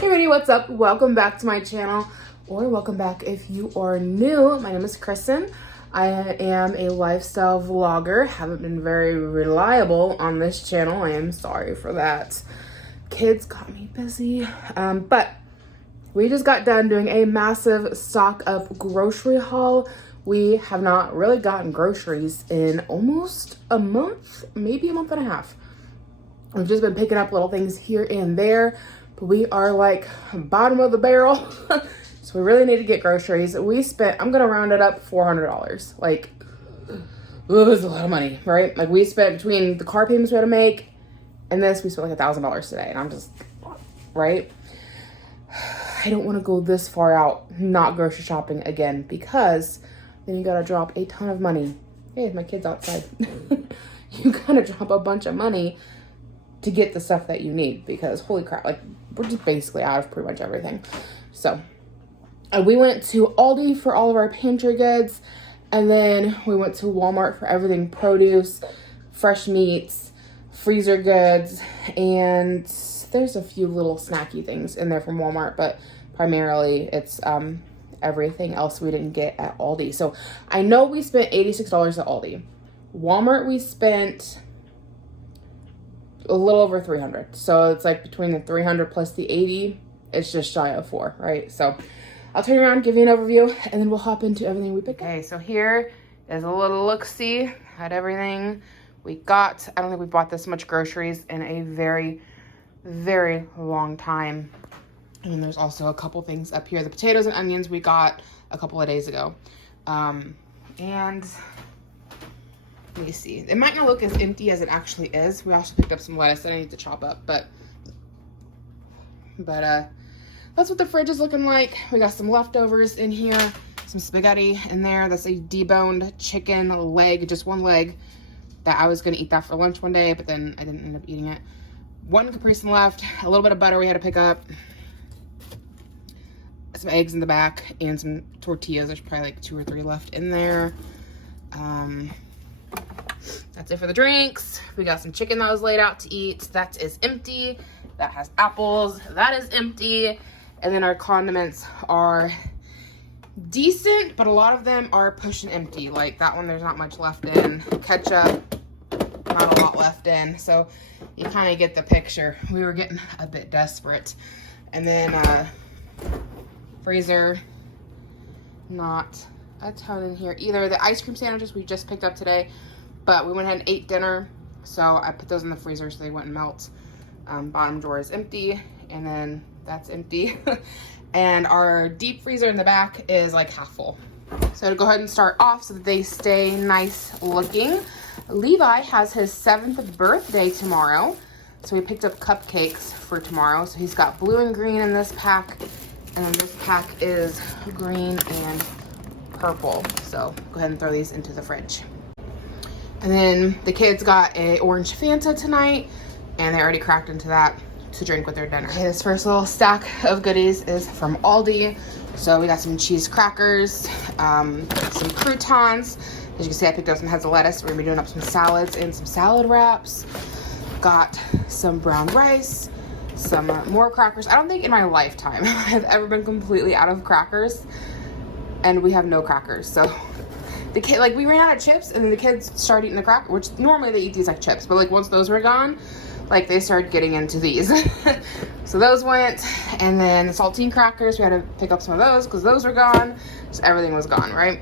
Hey everybody, what's up? Welcome back to my channel, or welcome back if you are new. My name is Kristen. I am a lifestyle vlogger. Haven't been very reliable on this channel. I am sorry for that. Kids got me busy, but we just got done doing a massive stock up grocery haul. We have not really gotten groceries in almost a month, maybe a month and a half. We've just been picking up little things here and there. We are like bottom of the barrel. So we really need to get groceries. We spent, I'm gonna round it up, $400. Like, it was a lot of money, right? Like we spent between the car payments we had to make and this, we spent like $1,000 today. And I'm just, right? I don't wanna go this far out not grocery shopping again, because then you gotta drop a ton of money. Hey, my kid's outside. You gotta drop a bunch of money to get the stuff that you need, because holy crap, like we're just basically out of pretty much everything. So we went to Aldi for all of our pantry goods, and then we went to Walmart for everything produce, fresh meats, freezer goods, and there's a few little snacky things in there from Walmart, but primarily it's everything else we didn't get at Aldi. So I know we spent $86 at Aldi. Walmart we spent a little over 300. So it's like between the 300 plus the 80, it's just shy of 4, right? So I'll turn around, give you an overview, and then we'll hop into everything we picked up. Okay, so here is a little look-see at everything we got. I don't think we bought this much groceries in a very, very long time. And then there's also a couple things up here. The potatoes and onions we got a couple of days ago. And let me see. It might not look as empty as it actually is. We also picked up some lettuce that I need to chop up, but that's what the fridge is looking like. We got some leftovers in here, some spaghetti in there. That's a deboned chicken leg, just one leg, that I was gonna eat that for lunch one day, but then I didn't end up eating it. One Capri Sun left, a little bit of butter we had to pick up, some eggs in the back, and some tortillas. There's probably like 2 or 3 left in there. That's it for the drinks. We got some chicken that was laid out to eat. That is empty. That has apples. That is empty. And then our condiments are decent, but a lot of them are pushing empty. Like that one, there's not much left in. Ketchup, not a lot left in. So you kind of get the picture. We were getting a bit desperate. And then freezer, not a ton in here either. The ice cream sandwiches we just picked up today, but we went ahead and ate dinner, so I put those in the freezer so they wouldn't melt. Bottom drawer is empty, and then that's empty. And our deep freezer in the back is like half full. So to go ahead and start off so that they stay nice looking, Levi has his 7th birthday tomorrow, so we picked up cupcakes for tomorrow. So he's got blue and green in this pack, and then this pack is green and purple. So go ahead and throw these into the fridge. And then the kids got a orange Fanta tonight, and they already cracked into that to drink with their dinner. Okay, this first little stack of goodies is from Aldi. So we got some cheese crackers, some croutons. As you can see, I picked up some heads of lettuce. We're gonna be doing up some salads and some salad wraps. Got some brown rice, some more crackers. I don't think in my lifetime I've ever been completely out of crackers, and we have no crackers. So the kid, like we ran out of chips, and then the kids started eating the cracker, which normally they eat these like chips, but like once those were gone, like they started getting into these. So those went, and then the saltine crackers, we had to pick up some of those because those were gone. So everything was gone, right?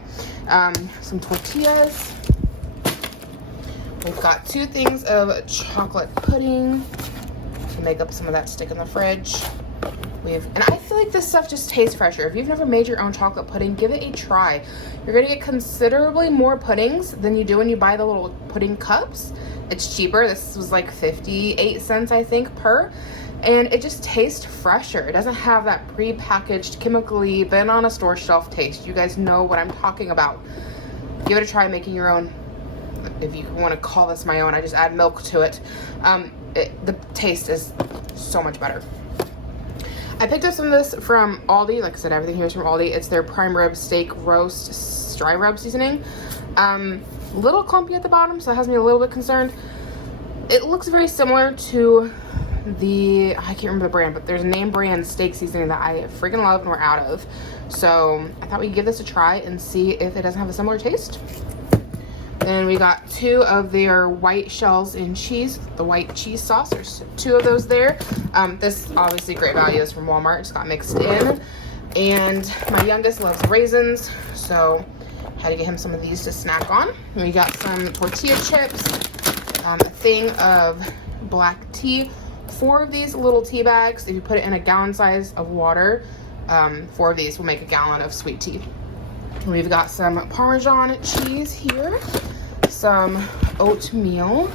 Some tortillas. We've got 2 things of chocolate pudding to make up some of that stick in the fridge. And I feel like this stuff just tastes fresher. If you've never made your own chocolate pudding, give it a try. You're gonna get considerably more puddings than you do when you buy the little pudding cups. It's cheaper. This was like 58 cents, I think, per. And it just tastes fresher. It doesn't have that pre-packaged, chemically, been on a store shelf taste. You guys know what I'm talking about. Give it a try making your own. If you want to call this my own, I just add milk to it. The taste is so much better. I picked up some of this from Aldi. Like I said, everything here is from Aldi. It's their prime rib steak roast dry rub seasoning. Little clumpy at the bottom, so that has me a little bit concerned. It looks very similar to I can't remember the brand, but there's a name brand steak seasoning that I freaking love and we're out of. So I thought we'd give this a try and see if it doesn't have a similar taste. Then we got 2 of their white shells in cheese, the white cheese sauce. There's 2 of those there. This obviously great value is from Walmart, just got mixed in. And my youngest loves raisins, so had to get him some of these to snack on. And we got some tortilla chips, a thing of black tea, 4 of these little tea bags. If you put it in a gallon size of water, 4 of these will make a gallon of sweet tea. We've got some Parmesan cheese here, some oatmeal,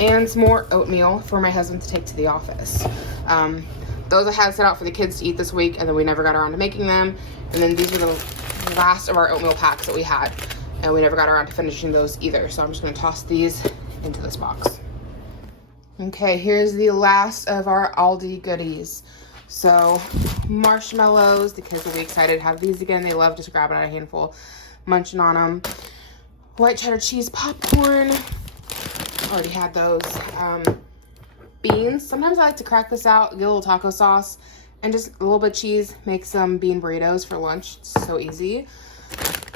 and some more oatmeal for my husband to take to the office. Those I had set out for the kids to eat this week, and then we never got around to making them. And then these were the last of our oatmeal packs that we had, and we never got around to finishing those either. So I'm just gonna toss these into this box. Okay, here's the last of our Aldi goodies. So marshmallows, the kids will be excited to have these again. They love just grabbing out a handful, munching on them. White cheddar cheese popcorn, already had those. Beans, sometimes I like to crack this out, get a little taco sauce, and just a little bit of cheese, make some bean burritos for lunch. It's so easy.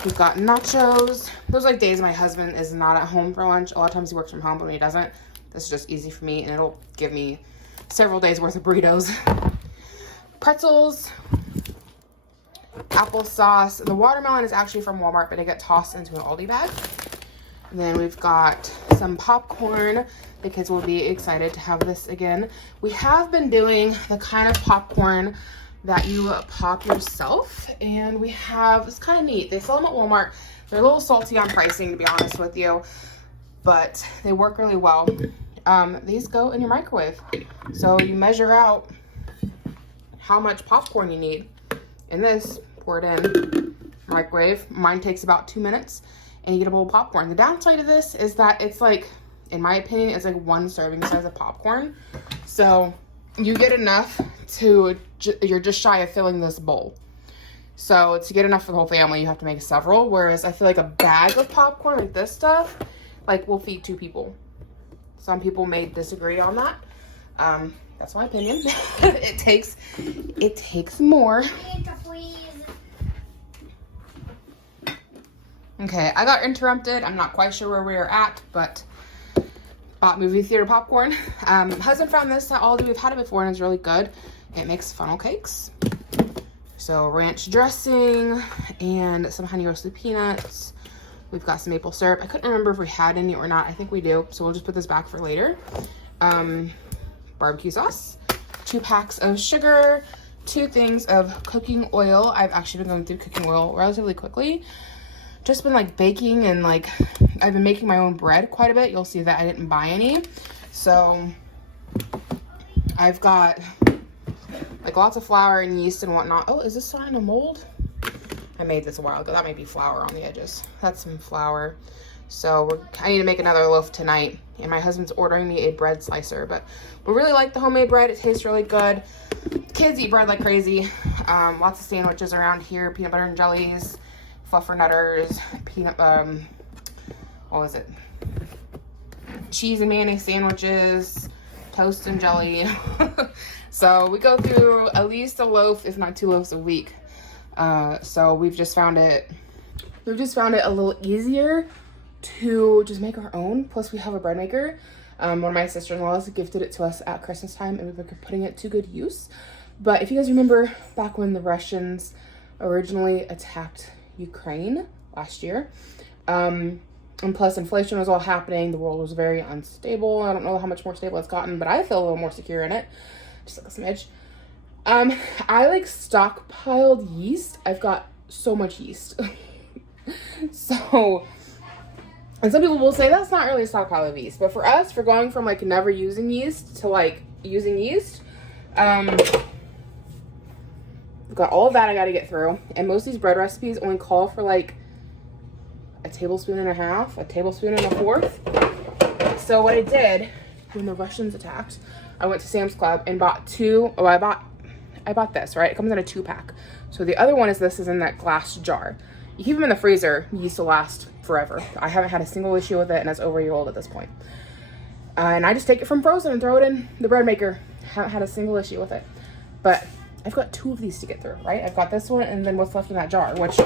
We've got nachos. Those are like days my husband is not at home for lunch. A lot of times he works from home, but when he doesn't, this is just easy for me, and it'll give me several days worth of burritos. Pretzels, applesauce. The watermelon is actually from Walmart, but it got tossed into an Aldi bag. And then we've got some popcorn. The kids will be excited to have this again. We have been doing the kind of popcorn that you pop yourself, and we have, it's kind of neat. They sell them at Walmart. They're a little salty on pricing, to be honest with you, but they work really well. These go in your microwave. So you measure out how much popcorn you need. In this, pour it in, microwave. Mine takes about 2 minutes, and you get a bowl of popcorn. The downside of this is that it's like, in my opinion, it's like 1 serving size of popcorn. So you get enough to, you're just shy of filling this bowl. So to get enough for the whole family, you have to make several. Whereas I feel like a bag of popcorn, like this stuff, like will feed 2 people. Some people may disagree on that. That's my opinion. It takes more. Okay, I got interrupted. I'm not quite sure where we are at, but bought movie theater popcorn. Husband found this at Aldi. We've had it before and it's really good. It makes funnel cakes. So ranch dressing and some honey roasted peanuts. We've got some maple syrup. I couldn't remember if we had any or not. I think we do. So we'll just put this back for later. Barbecue sauce, 2 packs of sugar, 2 things of cooking oil. I've actually been going through cooking oil relatively quickly. Just been like baking and like I've been making my own bread quite a bit. You'll see that I didn't buy any. So I've got like lots of flour and yeast and whatnot. Oh, is this sign a mold? I made this a while ago. That might be flour on the edges. That's some flour. So I need to make another loaf tonight. And my husband's ordering me a bread slicer. But we really like the homemade bread. It tastes really good. Kids eat bread like crazy. Lots of sandwiches around here. Peanut butter and jellies. Fluffernutters. What was it? Cheese and mayonnaise sandwiches. Toast and jelly. So we go through at least a loaf, if not 2 loaves a week. So we've just found it a little easier to just make our own. Plus we have a bread maker. One of my sister-in-laws gifted it to us at Christmas time, and we've been putting it to good use. But if you guys remember back when the Russians originally attacked Ukraine last year, and plus inflation was all happening, the world was very unstable. I don't know how much more stable it's gotten, but I feel a little more secure in it, just like a smidge. I like stockpiled yeast. I've got so much yeast. So, and some people will say that's not really a stockpile of yeast, but for us, for going from like never using yeast to like using yeast, I've got all of that I gotta get through. And most of these bread recipes only call for like a tablespoon and a half, a tablespoon and a fourth. So what I did when the Russians attacked, I went to Sam's Club and bought 2. Oh, I bought this, right? It comes in a 2-pack. So the other one is this is in that glass jar. You keep them in the freezer, yeast will last forever. I haven't had a single issue with it, and it's over a year old at this point. And I just take it from frozen and throw it in the bread maker. Haven't had a single issue with it. But I've got 2 of these to get through, right? I've got this one and then what's left in that jar, which,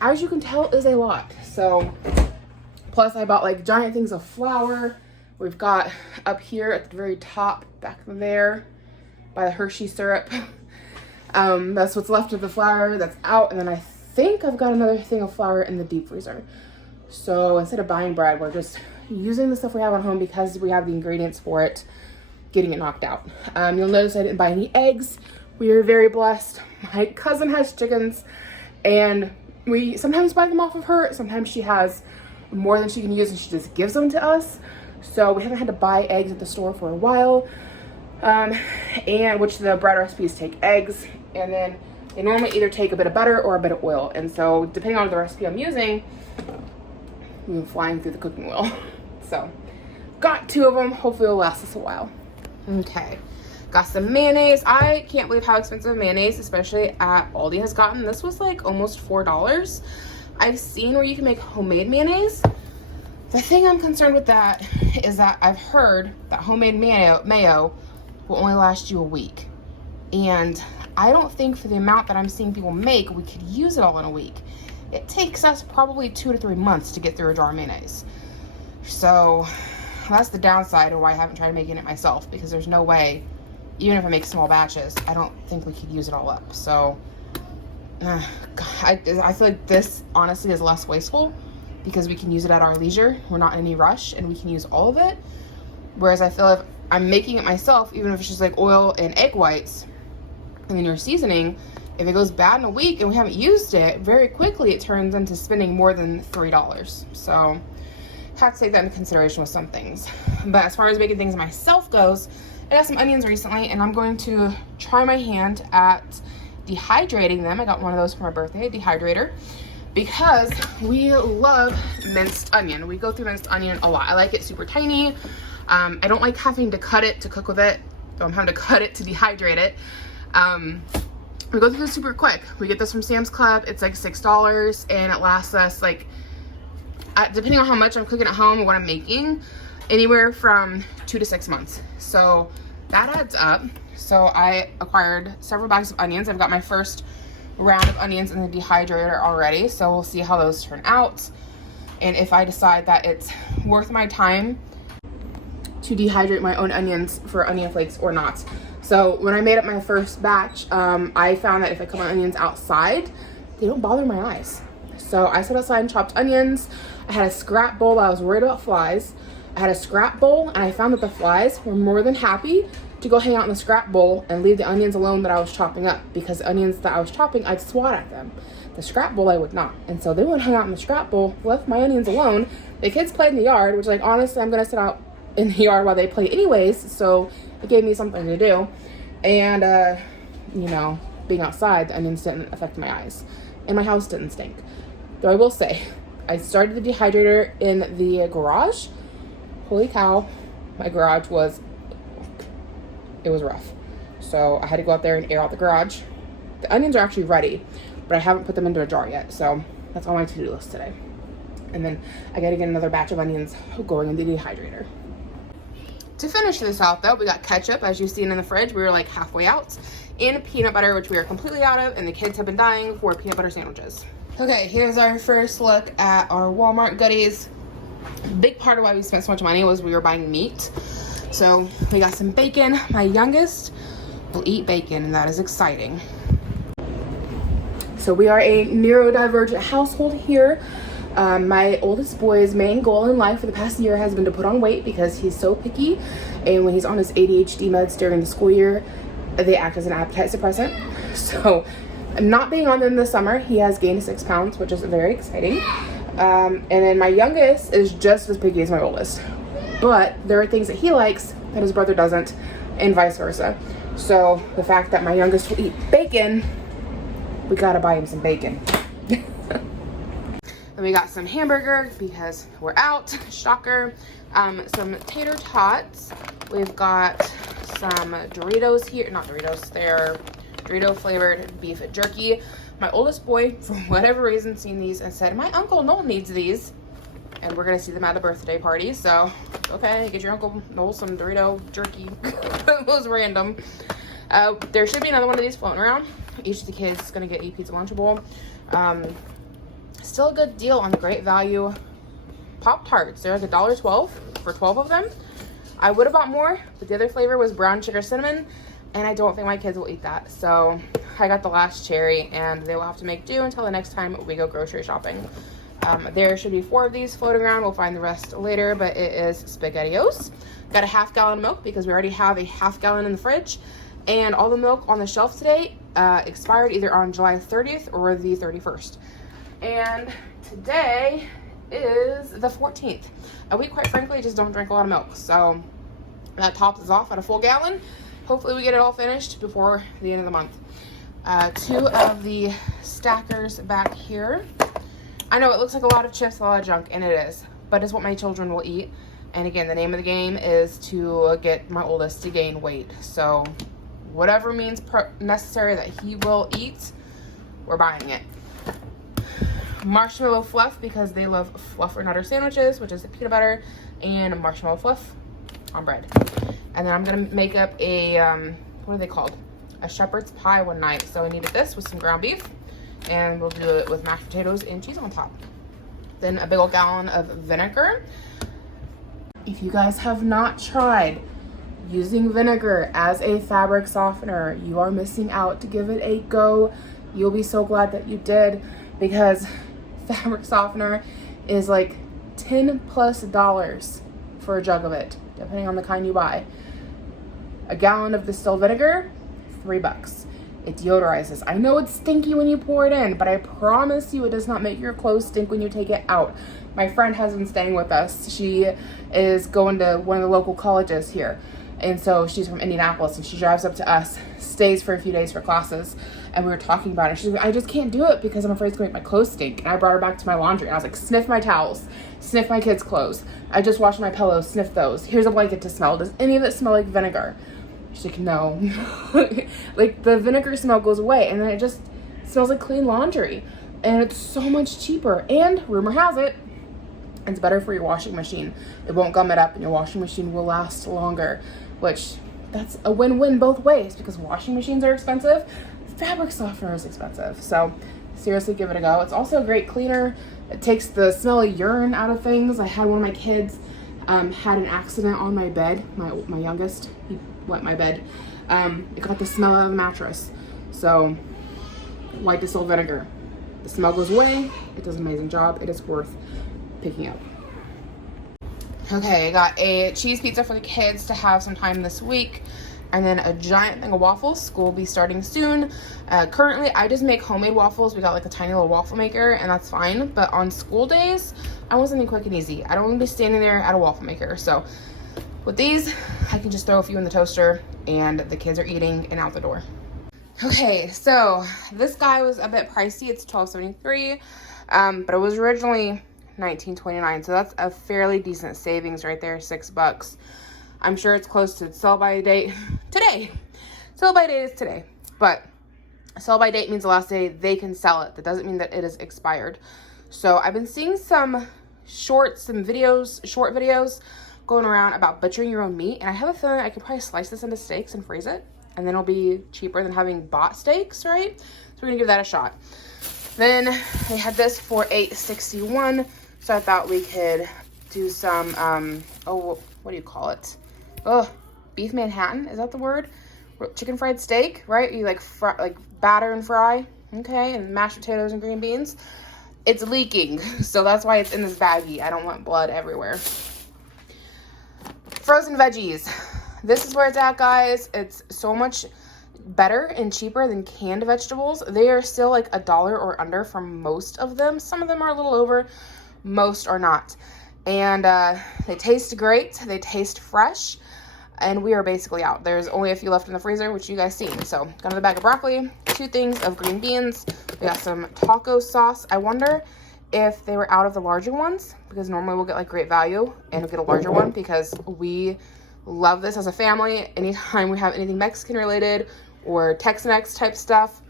as you can tell, is a lot. So, plus I bought like giant things of flour. We've got up here at the very top, back there, by the Hershey syrup. That's what's left of the flour that's out. And then I think I've got another thing of flour in the deep freezer. So instead of buying bread, we're just using the stuff we have at home because we have the ingredients for it, getting it knocked out. You'll notice I didn't buy any eggs. We are very blessed. My cousin has chickens and we sometimes buy them off of her. Sometimes she has more than she can use and she just gives them to us. So we haven't had to buy eggs at the store for a while. And which the bread recipes take eggs, and then they normally either take a bit of butter or a bit of oil. And so depending on the recipe I'm using, we've been flying through the cooking wheel. So got 2 of them. Hopefully it'll last us a while. Okay. Got some mayonnaise. I can't believe how expensive mayonnaise, especially at Aldi, has gotten. This was like almost $4. I've seen where you can make homemade mayonnaise. The thing I'm concerned with that is that I've heard that homemade mayo will only last you a week. And I don't think for the amount that I'm seeing people make, we could use it all in a week. It takes us probably 2 to 3 months to get through a jar of mayonnaise. So that's the downside of why I haven't tried making it myself, because there's no way, even if I make small batches, I don't think we could use it all up. So I feel like this honestly is less wasteful because we can use it at our leisure. We're not in any rush and we can use all of it. Whereas I feel if I'm making it myself, even if it's just like oil and egg whites and then your seasoning, if it goes bad in a week and we haven't used it, very quickly it turns into spending more than $3. So have to take that into consideration with some things. But as far as making things myself goes, I got some onions recently and I'm going to try my hand at dehydrating them. I got one of those for my birthday, a dehydrator, because we love minced onion. We go through minced onion a lot. I like it super tiny. I don't like having to cut it to cook with it. So I'm having to cut it to dehydrate it. We go through this super quick. We get this from Sam's Club. It's like $6 and it lasts us like, depending on how much I'm cooking at home and what I'm making, anywhere from 2 to 6 months. So that adds up. So I acquired several bags of onions. I've got my first round of onions in the dehydrator already. So we'll see how those turn out. And if I decide that it's worth my time to dehydrate my own onions for onion flakes or not. So when I made up my first batch, I found that if I cut my onions outside, they don't bother my eyes. So I set aside and chopped onions. I had a scrap bowl. I was worried about flies. I had a scrap bowl and I found that the flies were more than happy to go hang out in the scrap bowl and leave the onions alone that I was chopping up, because the onions that I was chopping, I'd swat at them. The scrap bowl, I would not. And so they would hang out in the scrap bowl, left my onions alone. The kids played in the yard, which, like, honestly, I'm going to sit out in the yard while they play anyways. So it gave me something to do. And, you know, being outside, the onions didn't affect my eyes. And my house didn't stink. Though I will say, I started the dehydrator in the garage. Holy cow, my garage was rough. So I had to go out there and air out the garage. The onions are actually ready, but I haven't put them into a jar yet. So that's on my to-do list today. And then I gotta get another batch of onions going in the dehydrator. To finish this out though, we got ketchup, as you've seen in the fridge. We were like halfway out. And peanut butter, which we are completely out of, and the kids have been dying for peanut butter sandwiches. Okay, here's our first look at our Walmart goodies. A big part of why we spent so much money was we were buying meat. So we got some bacon. My youngest will eat bacon, and that is exciting. So we are a neurodivergent household here. My oldest boy's main goal in life for the past year has been to put on weight because he's so picky, and when he's on his ADHD meds during the school year, they act as an appetite suppressant. So not being on them this summer, he has gained 6 pounds, which is very exciting. And then my youngest is just as picky as my oldest. But there are things that he likes that his brother doesn't, and vice versa. So the fact that my youngest will eat bacon, we gotta buy him some bacon. And we got some hamburger because we're out, shocker. Some tater tots. We've got some Doritos here, not Doritos, they're Dorito flavored beef jerky. My oldest boy, for whatever reason, seen these and said, my Uncle Noel needs these. and we're gonna see them at a birthday party. So, okay, get your Uncle Noel some Dorito jerky. It was random. There should be another one of these floating around. Each of the kids is gonna get a pizza Lunchable. Still a good deal on great value Pop-Tarts. They're like $1.12 for 12 of them. I would have bought more, but the other flavor was brown sugar cinnamon, and I don't think my kids will eat that. So I got the last cherry, and they will have to make do until the next time we go grocery shopping. There should be 4 of these floating around. We'll find the rest later, but it is SpaghettiOs. Got a half gallon of milk because we already have a half gallon in the fridge, and all the milk on the shelf today expired either on July 30th or the 31st. And today is the 14th. And we quite frankly just don't drink a lot of milk, so that tops us off at a full gallon. Hopefully we get it all finished before the end of the month. 2 of the stackers back here. I know it looks like a lot of chips, a lot of junk, and it is, but it's what my children will eat. And again, the name of the game is to get my oldest to gain weight. So whatever means necessary that he will eat, we're buying it. Marshmallow fluff, because they love fluffer nutter sandwiches, which is the peanut butter and marshmallow fluff on bread. And then I'm gonna make up a what are they called, a shepherd's pie one night. So I needed this with some ground beef, and we'll do it with mashed potatoes and cheese on top. Then a big old gallon of vinegar. If you guys have not tried using vinegar as a fabric softener, you are missing out. To give it a go. You'll be so glad that you did, because fabric softener is like $10+ for a jug of it, depending on the kind you buy. A gallon of distilled vinegar, $3. It deodorizes. I know it's stinky when you pour it in, but I promise you it does not make your clothes stink when you take it out. My friend has been staying with us. She is going to one of the local colleges here, and so she's from Indianapolis, and she drives up to us, stays for a few days for classes. And we were talking about it. She's like, I just can't do it because I'm afraid it's going to make my clothes stink. And I brought her back to my laundry, and I was like, sniff my towels, sniff my kids' clothes. I just washed my pillows, sniff those. Here's a blanket to smell. Does any of it smell like vinegar? She's like, no. Like, the vinegar smell goes away, and then it just smells like clean laundry. And it's so much cheaper. And rumor has it, it's better for your washing machine. It won't gum it up, and your washing machine will last longer, which that's a win-win both ways, because washing machines are expensive. Fabric softener is expensive, so seriously give it a go. It's also a great cleaner. It takes the smell of urine out of things. I had one of my kids had an accident on my bed. My youngest, he wet my bed. It got the smell of the mattress. So white distilled vinegar. The smell goes away. It does an amazing job. It is worth picking up. Okay, I got a cheese pizza for the kids to have some time this week. And then a giant thing of waffles. School will be starting soon. Currently, I just make homemade waffles. We got like a tiny little waffle maker, and that's fine. But on school days, I want something quick and easy. I don't want to be standing there at a waffle maker. So with these, I can just throw a few in the toaster, and the kids are eating and out the door. Okay, so this guy was a bit pricey. It's $12.73, but it was originally $19.29. So that's a fairly decent savings right there, $6. I'm sure it's close to sell by date today. Sell by date is today, but sell by date means the last day they can sell it. That doesn't mean that it is expired. So I've been seeing some short videos going around about butchering your own meat, and I have a feeling I could probably slice this into steaks and freeze it, and then it'll be cheaper than having bought steaks, right? So we're gonna give that a shot. Then they had this for $8.61, so I thought we could do some what do you call it? Beef Manhattan, is that the word? Chicken fried steak, right? You like batter and fry, okay, and mashed potatoes and green beans. It's leaking, so that's why it's in this baggie. I don't want blood everywhere. Frozen veggies. This is where it's at, guys. It's so much better and cheaper than canned vegetables. They are still like $1 or under for most of them. Some of them are a little over, most are not. And they taste great. They taste fresh. And we are basically out. There's only a few left in the freezer, which you guys seen. So got another bag of broccoli, 2 things of green beans. We got some taco sauce. I wonder if they were out of the larger ones, because normally we'll get like great value and we'll get a larger one, because we love this as a family. Anytime we have anything Mexican related or Tex-Mex type stuff,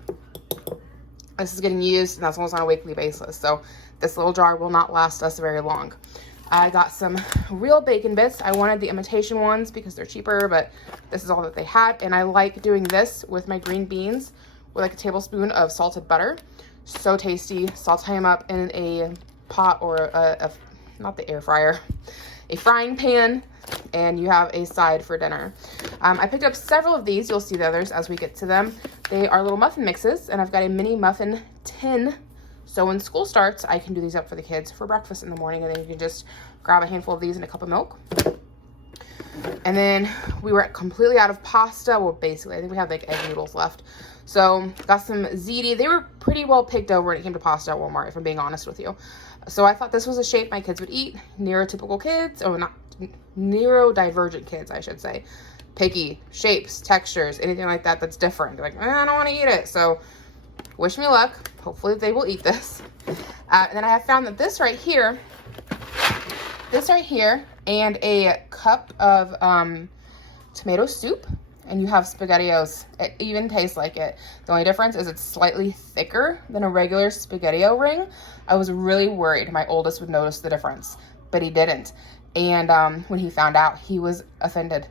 this is getting used, and that's almost on a weekly basis. So this little jar will not last us very long. I got some real bacon bits. I wanted the imitation ones because they're cheaper, but this is all that they had. And I like doing this with my green beans with like a tablespoon of salted butter. So tasty. Saute them up in a pot or not the air fryer, a frying pan, and you have a side for dinner. I picked up several of these. You'll see the others as we get to them. They are little muffin mixes, and I've got a mini muffin tin. So when school starts, I can do these up for the kids for breakfast in the morning, and then you can just grab a handful of these and a cup of milk. And then we were completely out of pasta. Well, basically, I think we have like egg noodles left. So got some ziti. They were pretty well picked over when it came to pasta at Walmart, if I'm being honest with you. So I thought this was a shape my kids would eat. Neurotypical kids, or not, neurodivergent kids, I should say. Picky, shapes, textures, anything like that that's different. Like, I don't want to eat it. So wish me luck. Hopefully they will eat this. And then I have found that this right here, and a cup of tomato soup, and you have SpaghettiOs. It even tastes like it. The only difference is it's slightly thicker than a regular SpaghettiO ring. I was really worried my oldest would notice the difference, but he didn't. And when he found out, he was offended.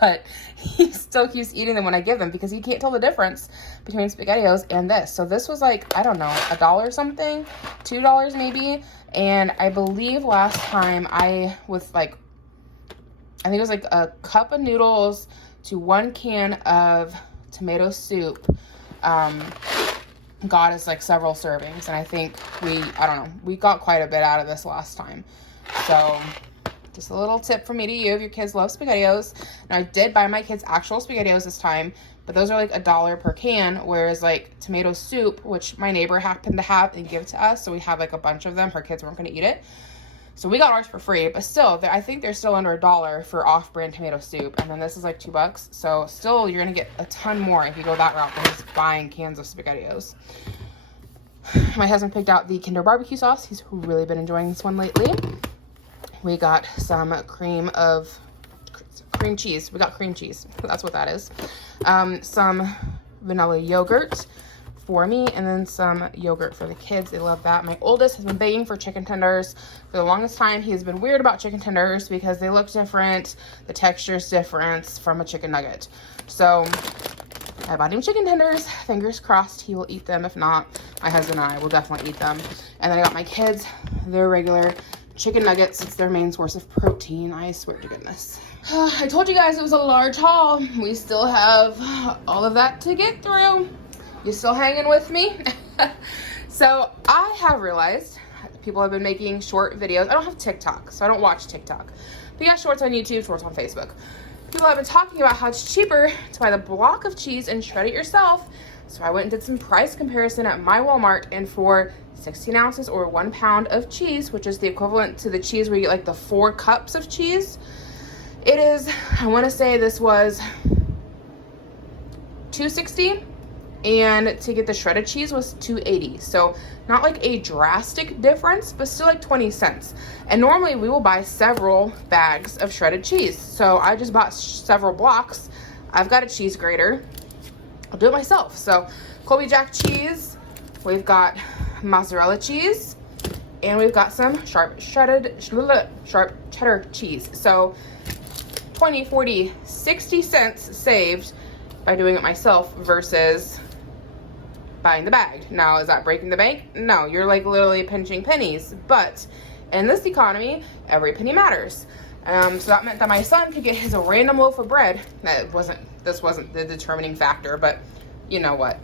But he still keeps eating them when I give them because he can't tell the difference between SpaghettiOs and this. So this was like, I don't know, $1 something, $2 maybe. And I believe last time I think it was like a cup of noodles to 1 can of tomato soup got us like several servings. And I think we got quite a bit out of this last time. So just a little tip from me to you if your kids love SpaghettiOs. Now I did buy my kids actual SpaghettiOs this time, but those are like $1 per can, whereas like tomato soup, which my neighbor happened to have and give to us, so we have like a bunch of them. Her kids weren't going to eat it, so we got ours for free. But still, I think they're still under $1 for off-brand tomato soup, and then this is like $2. So still, you're gonna get a ton more if you go that route than just buying cans of SpaghettiOs. My husband picked out the Kinder barbecue sauce. He's really been enjoying this one lately. We got some cream cheese. We got cream cheese. That's what that is. Some vanilla yogurt for me, and then some yogurt for the kids. They love that. My oldest has been begging for chicken tenders. For the longest time, he has been weird about chicken tenders because they look different. The texture is different from a chicken nugget. So I bought him chicken tenders. Fingers crossed he will eat them. If not, my husband and I will definitely eat them. And then I got my kids their regular chicken nuggets. It's their main source of protein. I swear to goodness. I told you guys it was a large haul. We still have all of that to get through. You still hanging with me? So I have realized people have been making short videos. I don't have TikTok, so I don't watch TikTok. We got shorts on YouTube, shorts on Facebook. People have been talking about how it's cheaper to buy the block of cheese and shred it yourself. So I went and did some price comparison at my Walmart, and for 16 ounces or 1 pound of cheese, which is the equivalent to the cheese where you get like the 4 cups of cheese, it is, I want to say this was $2.60, and to get the shredded cheese was $2.80. So not like a drastic difference, but still like 20 cents. And normally we will buy several bags of shredded cheese. So I just bought several blocks. I've got a cheese grater. I'll do it myself. So Colby Jack cheese, we've got mozzarella cheese, and we've got some sharp cheddar cheese. So 20, 40, 60 cents saved by doing it myself versus buying the bag. Now, is that breaking the bank? No, you're like literally pinching pennies, but in this economy, every penny matters. So that meant that my son could get his a random loaf of bread. This wasn't the determining factor, but you know what?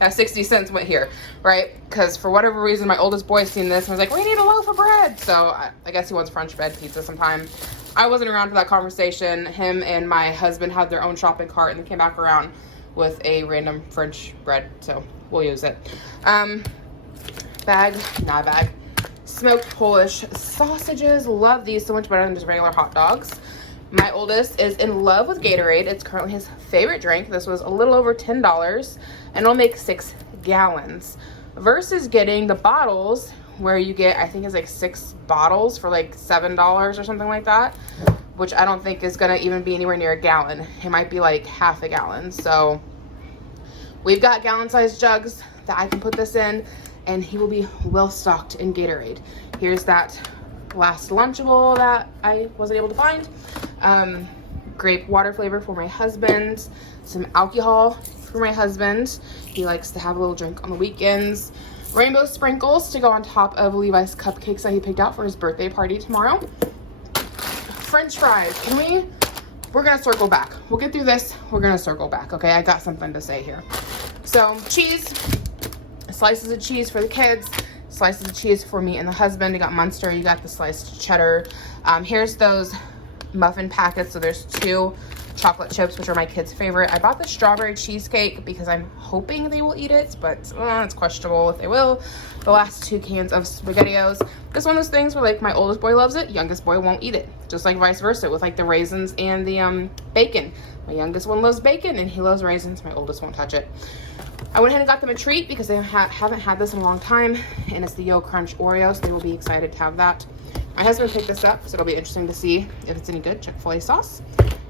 That 60 cents went here, right? Because for whatever reason, my oldest boy seen this and was like, we need a loaf of bread. So I guess he wants French bread pizza sometime. I wasn't around for that conversation. Him and my husband had their own shopping cart and they came back around with a random French bread. So we'll use it. Bag. Smoked Polish sausages. Love these so much better than just regular hot dogs. My oldest is in love with Gatorade. It's currently his favorite drink. This was a little over $10 and it'll make 6 gallons versus getting the bottles where you get, I think it's like 6 bottles for like $7 or something like that, which I don't think is gonna even be anywhere near a gallon. It might be like half a gallon. So we've got gallon-sized jugs that I can put this in, and he will be well stocked in Gatorade. Here's that last Lunchable that I wasn't able to find. Grape water flavor for my husband. Some alcohol for my husband. He likes to have a little drink on the weekends. Rainbow sprinkles to go on top of Levi's cupcakes that he picked out for his birthday party tomorrow. French fries. We're gonna circle back. We'll get through this. We're gonna circle back, okay? I got something to say here. So, cheese. Slices of cheese for the kids. Slices of cheese for me and the husband. You got Munster. You got the sliced cheddar. Here's those muffin packets. So there's 2 chocolate chips, which are my kids' favorite. I bought the strawberry cheesecake because I'm hoping they will eat it, but it's questionable if they will. The last 2 cans of SpaghettiOs. This one of those things where like my oldest boy loves it, youngest boy won't eat it. Just like vice versa with like the raisins and the bacon. My youngest one loves bacon and he loves raisins. My oldest won't touch it. I went ahead and got them a treat because they haven't had this in a long time, and it's the Yo Crunch Oreo, so they will be excited to have that. My husband picked this up, so it'll be interesting to see if it's any good. Chick-fil-A sauce.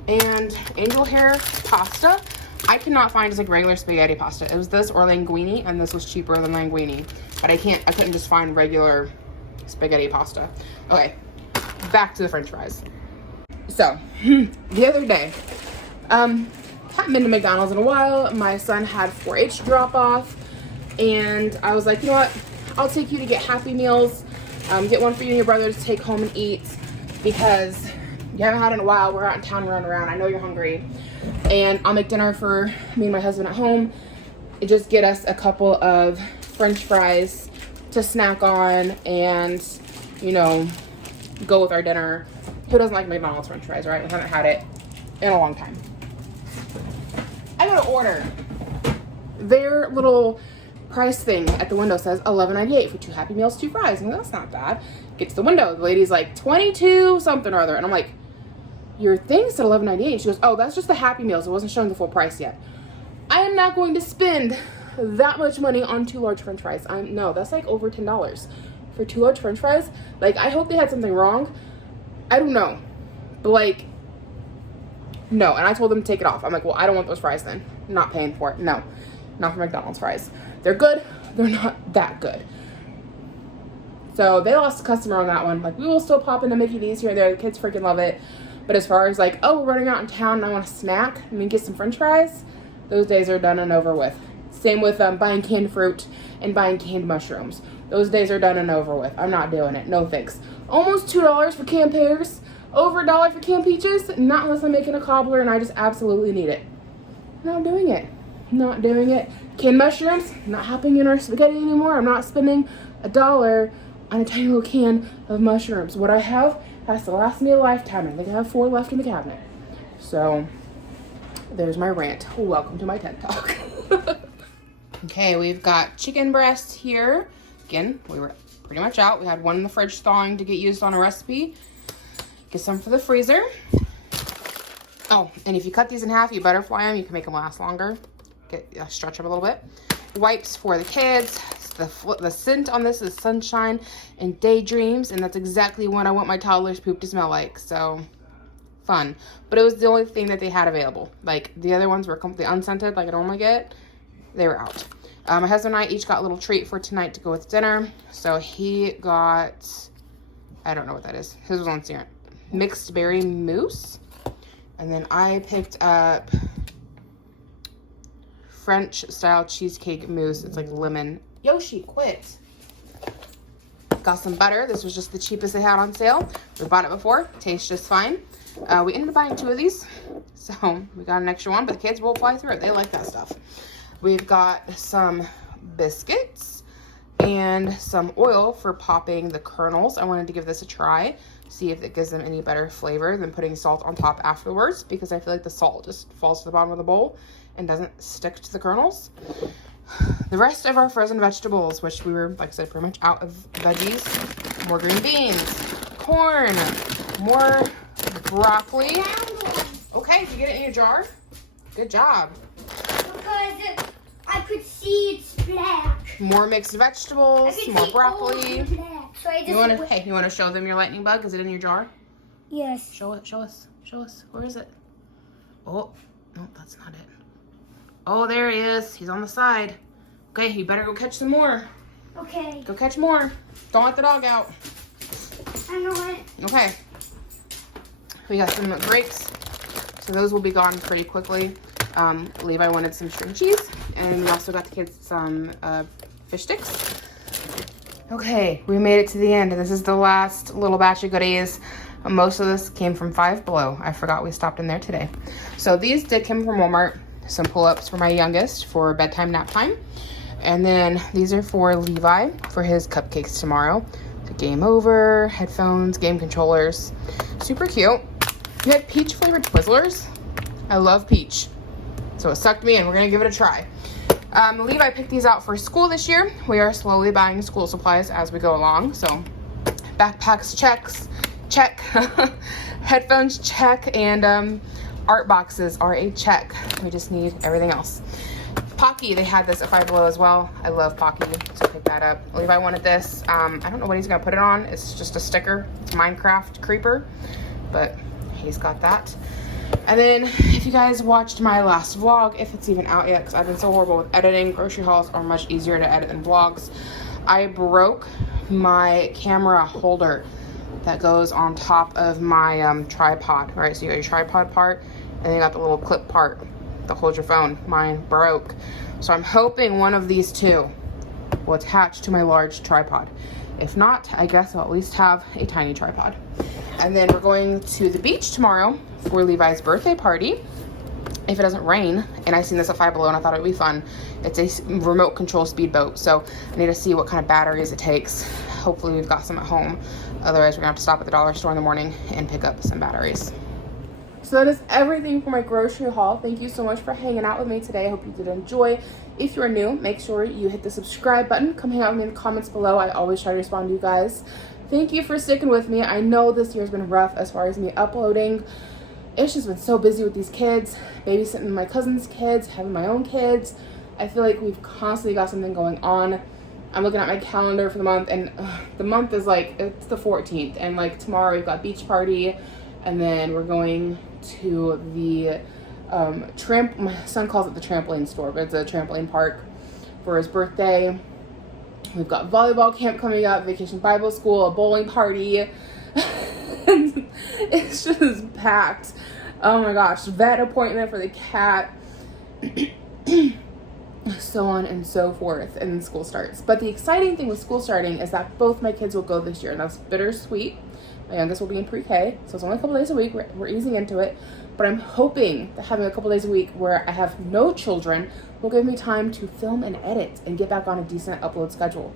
And angel hair pasta. I could not find just like regular spaghetti pasta. It was this or linguine, and this was cheaper than linguine. But I couldn't just find regular spaghetti pasta. Okay, back to the French fries. So, the other day, haven't been to McDonald's in a while. My son had 4-H drop off, and I was like, you know what? I'll take you to get Happy Meals. Get one for you and your brother to take home and eat because you haven't had it in a while. We're out in town running around. I know you're hungry. And I'll make dinner for me and my husband at home. And just get us a couple of French fries to snack on and, you know, go with our dinner. Who doesn't like McDonald's French fries, right? We haven't had it in a long time. I go to order. Their little price thing at the window says $11.98 for 2 Happy Meals, 2 fries. And that's not bad. Get to the window. The lady's like 22 something or other. And I'm like, your thing said $11.98. She goes, oh, that's just the Happy Meals. It wasn't showing the full price yet. I am not going to spend that much money on 2 large French fries. No, that's like over $10 for 2 large French fries. Like, I hope they had something wrong. I don't know. But like, no. And I told them to take it off. I'm like, well, I don't want those fries then. I'm not paying for it. No, not for McDonald's fries. They're good. They're not that good. So they lost a customer on that one. Like, we will still pop into Mickey D's here and there. The kids freaking love it. But as far as like, oh, we're running out in town and I want a snack, I mean, get some French fries, those days are done and over with. Same with buying canned fruit and buying canned mushrooms. Those days are done and over with. I'm not doing it. No thanks. Almost $2 for canned pears. Over $1 for canned peaches. Not unless I'm making a cobbler and I just absolutely need it. Not doing it. Not doing it. Canned mushrooms. Not hopping in our spaghetti anymore. I'm not spending $1 on a tiny little can of mushrooms. What I have has to last me a lifetime. I think I have 4 left in the cabinet. So, there's my rant. Welcome to my TED Talk. Okay, we've got chicken breast here. Again, we were pretty much out. We had one in the fridge thawing to get used on a recipe. Get some for the freezer. Oh, and if you cut these in half, you butterfly them. You can make them last longer. Stretch them a little bit. Wipes for the kids. The scent on this is sunshine and daydreams, and that's exactly what I want my toddler's poop to smell like. So fun. But it was the only thing that they had available. Like, the other ones were completely unscented like I normally get. They were out. My husband and I each got a little treat for tonight to go with dinner. So he got, I don't know what that is. His was on cereal. Mixed berry mousse. And then I picked up French style cheesecake mousse. It's like lemon. Yoshi, quit. Got some butter. This was just the cheapest they had on sale. We bought it before. Tastes just fine. We ended up buying 2 of these. So we got an extra one, but the kids will fly through it. They like that stuff. We've got some biscuits and some oil for popping the kernels. I wanted to give this a try, see if it gives them any better flavor than putting salt on top afterwards, because I feel like the salt just falls to the bottom of the bowl and doesn't stick to the kernels. The rest of our frozen vegetables, which we were, like I said, pretty much out of veggies. More green beans, corn, more broccoli. Okay, did you get it in your jar? Good job. Because I could see it's black. More mixed vegetables, more broccoli. So You want to show them your lightning bug? Is it in your jar? Yes. Show us. Where is it? Oh, no, that's not it. Oh, there he is. He's on the side. Okay, you better go catch some more. Okay. Go catch more. Don't let the dog out. I know it. Okay. We got some grapes. So those will be gone pretty quickly. Levi wanted some string cheese. And we also got the kids some fish sticks. Okay, we made it to the end. This is the last little batch of goodies. Most of this came from Five Below. I forgot we stopped in there today. So these did come from Walmart. Some pull-ups for my youngest for bedtime nap time. And then these are for Levi for his cupcakes tomorrow. So game over, headphones, game controllers. Super cute. We had peach flavored Twizzlers. I love peach. So it sucked me in. We're gonna give it a try. Levi picked these out for school this year. We are slowly buying school supplies as we go along. So backpacks, check. Headphones, check. And art boxes are a check. We just need everything else. Pocky, they had this at Five Below as well. I love Pocky, so pick that up. Levi wanted this. I don't know what he's gonna put it on. It's just a sticker. It's Minecraft Creeper, but he's got that. And then if you guys watched my last vlog, if it's even out yet, because I've been so horrible with editing, grocery hauls are much easier to edit than vlogs. I broke my camera holder that goes on top of my tripod, right? So you got your tripod part, and then you got the little clip part that holds your phone. Mine broke. So I'm hoping one of these two will attach to my large tripod. If not, I guess I'll at least have a tiny tripod. And then we're going to the beach tomorrow for Levi's birthday party. If it doesn't rain, and I seen this at Five Below and I thought it would be fun. It's a remote control speedboat, so I need to see what kind of batteries it takes. Hopefully we've got some at home. Otherwise we're gonna have to stop at the dollar store in the morning and pick up some batteries. So that is everything for my grocery haul. Thank you so much for hanging out with me today. I hope you did enjoy. If you're new, make sure you hit the subscribe button. Come hang out with me in the comments below. I always try to respond to you guys. Thank you for sticking with me. I know this year's been rough as far as me uploading. It's just been so busy with these kids, babysitting my cousin's kids, having my own kids. I feel like we've constantly got something going on. I'm looking at my calendar for the month, and the month is like, it's the 14th, and like tomorrow we've got beach party, and then we're going to the my son calls it the trampoline store, but it's a trampoline park for his birthday. We've got volleyball camp coming up, vacation Bible school, a bowling party. It's just packed. Oh my gosh, vet appointment for the cat. So on and so forth, and then school starts. But the exciting thing with school starting is that both my kids will go this year, and that's bittersweet. My youngest will be in pre-K, so it's only a couple days a week. We're easing into it. But I'm hoping that having a couple days a week where I have no children will give me time to film and edit and get back on a decent upload schedule.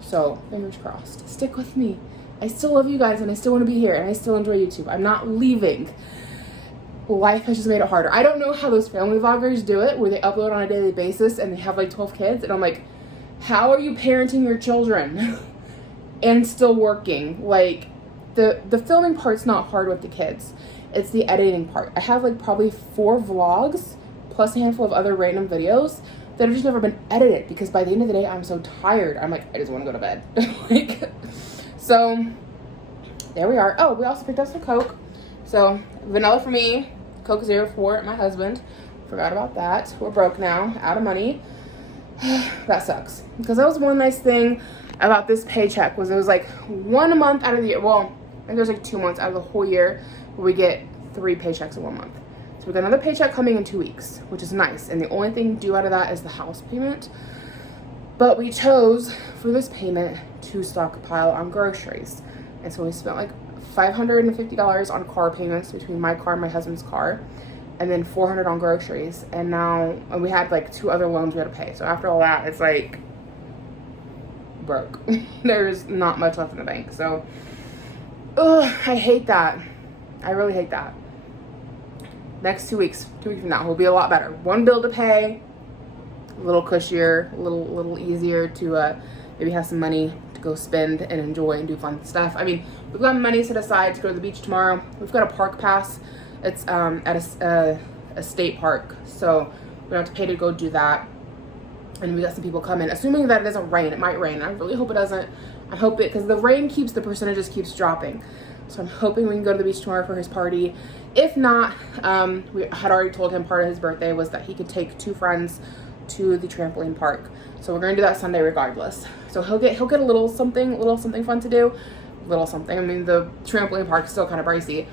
So, fingers crossed. Stick with me. I still love you guys, and I still want to be here, and I still enjoy YouTube. I'm not leaving. Life has just made it harder. I don't know how those family vloggers do it, where they upload on a daily basis and they have like 12 kids, and I'm like, how are you parenting your children and still working? Like, the filming part's not hard with the kids. It's the editing part. I have like probably 4 vlogs plus a handful of other random videos that have just never been edited, because by the end of the day, I'm so tired. I'm like, I just want to go to bed. Like, so there we are. Oh, we also picked up some Coke. So vanilla for me, Coke Zero for my husband. Forgot about that. We're broke now, out of money. That sucks, because that was one nice thing about this paycheck, was it was like 1 month out of the year. Well, I think there's like 2 months out of the whole year where we get 3 paychecks in 1 month. So we got another paycheck coming in 2 weeks, which is nice. And the only thing due out of that is the house payment. But we chose for this payment to stockpile on groceries. And so we spent like $550 on car payments between my car and my husband's car, and then $400 on groceries. And now we had like 2 other loans we had to pay. So after all that, it's like broke. There's not much left in the bank. So I hate that. I really hate that. Next 2 weeks, 2 weeks from now will be a lot better. 1 bill to pay, a little cushier, a little easier to maybe have some money to go spend and enjoy and do fun stuff. I mean, we've got money set aside to go to the beach tomorrow. We've got a park pass. It's at a state park, so we don't have to pay to go do that. And we got some people coming, assuming that it doesn't rain. It might rain. I really hope it doesn't. I hope it, because the rain keeps, the percentages keeps dropping. So I'm hoping we can go to the beach tomorrow for his party. If not, we had already told him part of his birthday was that he could take 2 friends to the trampoline park. So we're gonna do that Sunday regardless. So he'll get a little something fun to do. Little something. I mean, the trampoline park is still kind of pricey,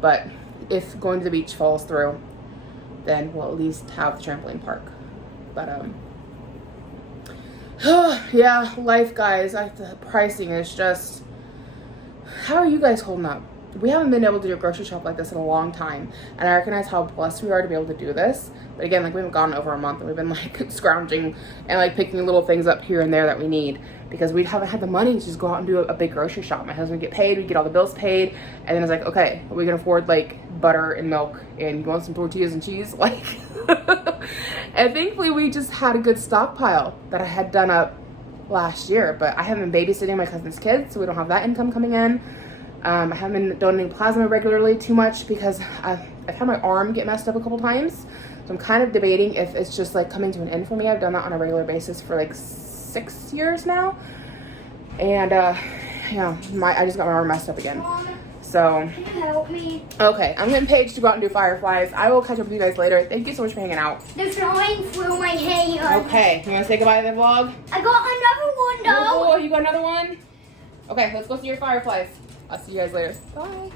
but if going to the beach falls through, then we'll at least have the trampoline park. But yeah, life, guys. The pricing is just. How are you guys holding up? We haven't been able to do a grocery shop like this in a long time, and I recognize how blessed we are to be able to do this. But again, like, we haven't gone over a month, and we've been like scrounging and like picking little things up here and there that we need because we haven't had the money to just go out and do a big grocery shop. My husband would get paid, we get all the bills paid, and then it's like, okay, are we gonna afford like butter and milk, and you want some tortillas and cheese, like? And thankfully, we just had a good stockpile that I had done up last year. But I haven't been babysitting my cousin's kids, so we don't have that income coming in. I haven't been donating plasma regularly too much because I've had my arm get messed up a couple times. So I'm kind of debating if it's just like coming to an end for me. I've done that on a regular basis for like 6 years now. And yeah, I just got my arm messed up again. Mom, So, can you help me? okay, I'm getting Paige to go out and do fireflies. I will catch up with you guys later. Thank you so much for hanging out. They're flying through my hand. Okay, you want to say goodbye to the vlog? I got another one though. Oh, you got another one? Okay, let's go see your fireflies. I'll see you guys later. Bye.